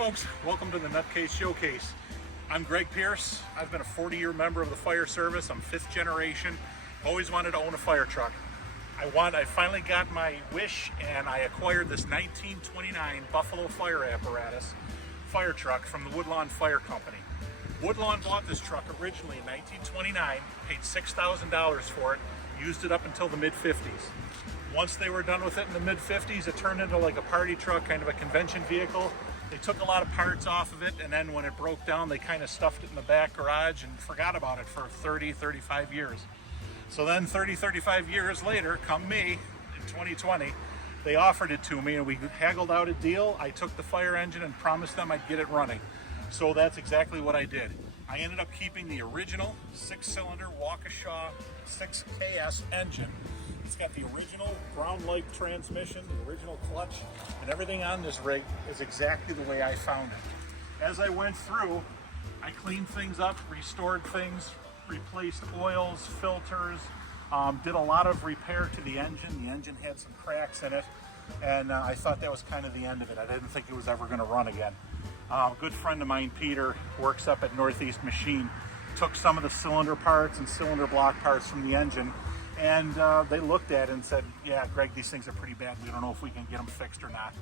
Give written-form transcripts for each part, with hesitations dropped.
folks, welcome to the Nutcase Showcase. I'm Greg Pierce. I've been a 40-year member of the fire service. I'm 5th generation. Always wanted to own a fire truck. I finally got my wish, and I acquired this 1929 Buffalo Fire Apparatus fire truck from the Woodlawn Fire Company. Woodlawn bought this truck originally in 1929, paid $6,000 for it, used it up until the mid-50s. Once they were done with it in the mid-50s, it turned into like a party truck, kind of a convention vehicle. They took a lot of parts off of it, and then when it broke down, they kind of stuffed it in the back garage and forgot about it for 30, 35 years. So then 30, 35 years later, come me, in 2020, they offered it to me and we haggled out a deal. I took the fire engine and promised them I'd get it running. So that's exactly what I did. I ended up keeping the original 6-cylinder Waukesha 6KS engine. It's got the original ground-like transmission, the original clutch, and everything on this rig is exactly the way I found it. As I went through, I cleaned things up, restored things, replaced oils, filters, did a lot of repair to the engine. The engine had some cracks in it, and I thought that was kind of the end of it. I didn't think it was ever going to run again. A good friend of mine, Peter, works up at Northeast Machine, took some of the cylinder parts and cylinder block parts from the engine, and they looked at it and said, yeah, Greg, these things are pretty bad. We don't know if we can get them fixed or not.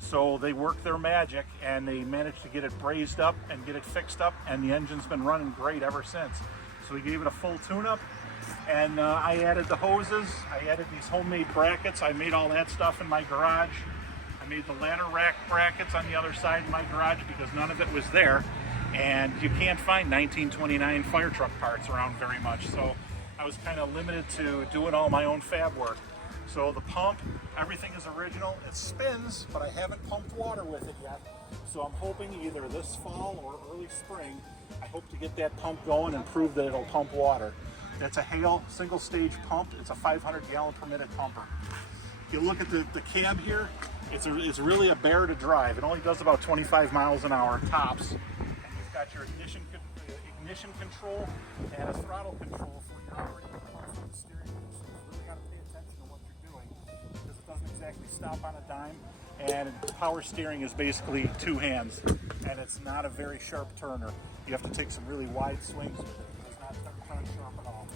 So they worked their magic and they managed to get it brazed up and get it fixed up, and the engine's been running great ever since. So we gave it a full tune-up, and I added the hoses. I added these homemade brackets. I made all that stuff in my garage. I made the ladder rack brackets on the other side of my garage because none of it was there. And you can't find 1929 fire truck parts around very much. So I was kind of limited to doing all my own fab work. So the pump, everything is original. It spins, but I haven't pumped water with it yet. So I'm hoping either this fall or early spring, I hope to get that pump going and prove that it'll pump water. It's a Hale single stage pump. It's a 500 gallon per minute pumper. If you look at the cab here, it's really a bear to drive. It only does about 25 miles an hour tops. And you've got your ignition control and a throttle control for your operating the steering wheel. So you really got to pay attention to what you're doing because it doesn't exactly stop on a dime. And power steering is basically two hands, and it's not a very sharp turner. You have to take some really wide swings with it. It does not turn sharp at all.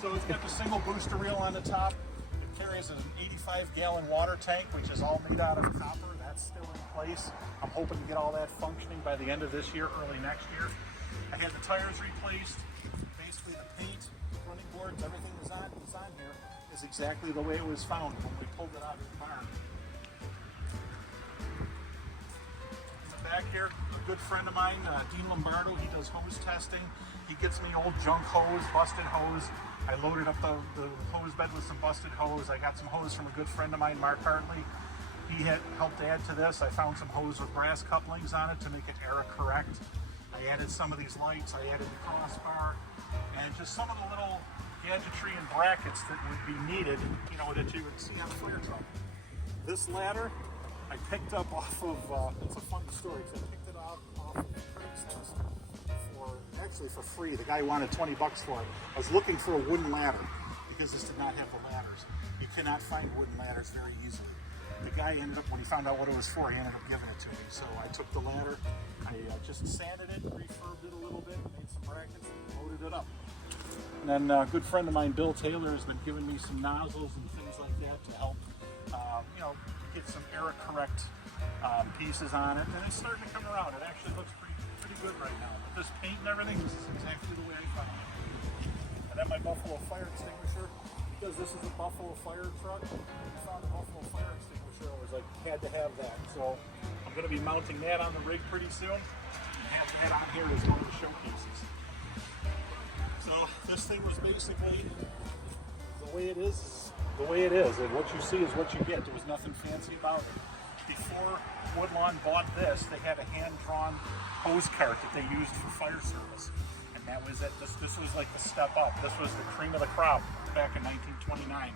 So it's got the single booster reel on the top. It carries an 85-gallon water tank, which is all made out of copper. That's still in place. I'm hoping to get all that functioning by the end of this year, early next year. I had the tires replaced. Basically the paint, running boards, everything was on here is exactly the way it was found when we pulled it out of the barn. Back here, a good friend of mine, Dean Lombardo, he does hose testing. He gets me old junk hose, busted hose. I loaded up the hose bed with some busted hose. I got some hose from a good friend of mine, Mark Hartley. He had helped add to this. I found some hose with brass couplings on it to make it error correct. I added some of these lights. I added the crossbar and just some of the little gadgetry and brackets that would be needed, that you would see on a fire truck. This ladder, I picked up off of, it's a funny story, because I picked it up off of Craigslist for free. The guy wanted 20 bucks for it. I was looking for a wooden ladder because this did not have the ladders. You cannot find wooden ladders very easily. The guy ended up, when he found out what it was for, he ended up giving it to me. So I took the ladder, I just sanded it, refurbed it a little bit, made some brackets, and loaded it up. And then a good friend of mine, Bill Taylor, has been giving me some nozzles and things like that to help, get some error correct pieces on it, and it's starting to come around. It actually looks pretty good right now. With this paint and everything, this is exactly the way I found it. And then my Buffalo fire extinguisher, because this is a Buffalo fire truck, I found a Buffalo fire extinguisher. I was like, had to have that. So I'm going to be mounting that on the rig pretty soon and have that on here as one of the showcases. So this thing was basically the way it is. And what you see is what you get. There was nothing fancy about it. Before Woodlawn bought this, they had a hand-drawn hose cart that they used for fire service. And that was it. This was like the step up. This was the cream of the crop back in 1929.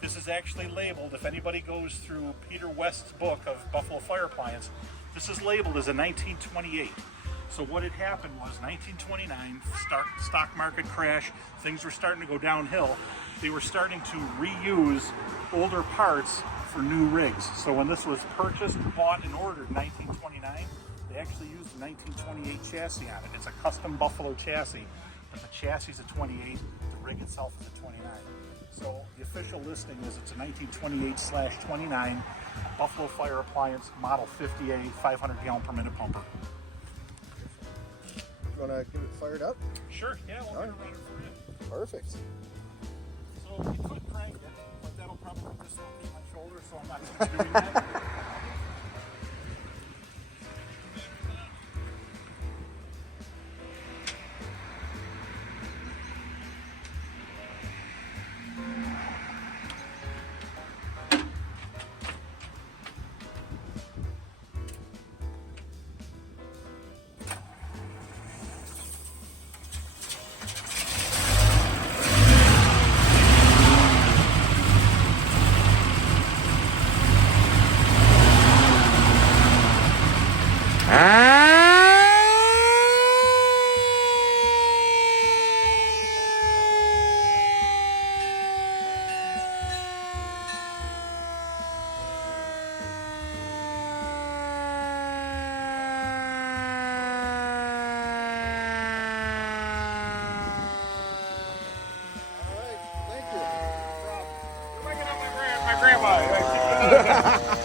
This is actually labeled, if anybody goes through Peter West's book of Buffalo Fire Appliance, this is labeled as a 1928. So what had happened was 1929, stock market crash, things were starting to go downhill. They were starting to reuse older parts for new rigs. So when this was purchased, bought, and ordered in 1929, they actually used a 1928 chassis on it. It's a custom Buffalo chassis, but the chassis is a 28, the rig itself is a 29. So the official listing is it's a 1928/29 Buffalo Fire Appliance Model 50A 500 gallon per minute pumper. You want to get it fired up? Sure, yeah, we'll run it for you. Perfect. So you could crank it, but that'll probably dislocate my shoulder, so I'm not doing that. Thank you. My grandma.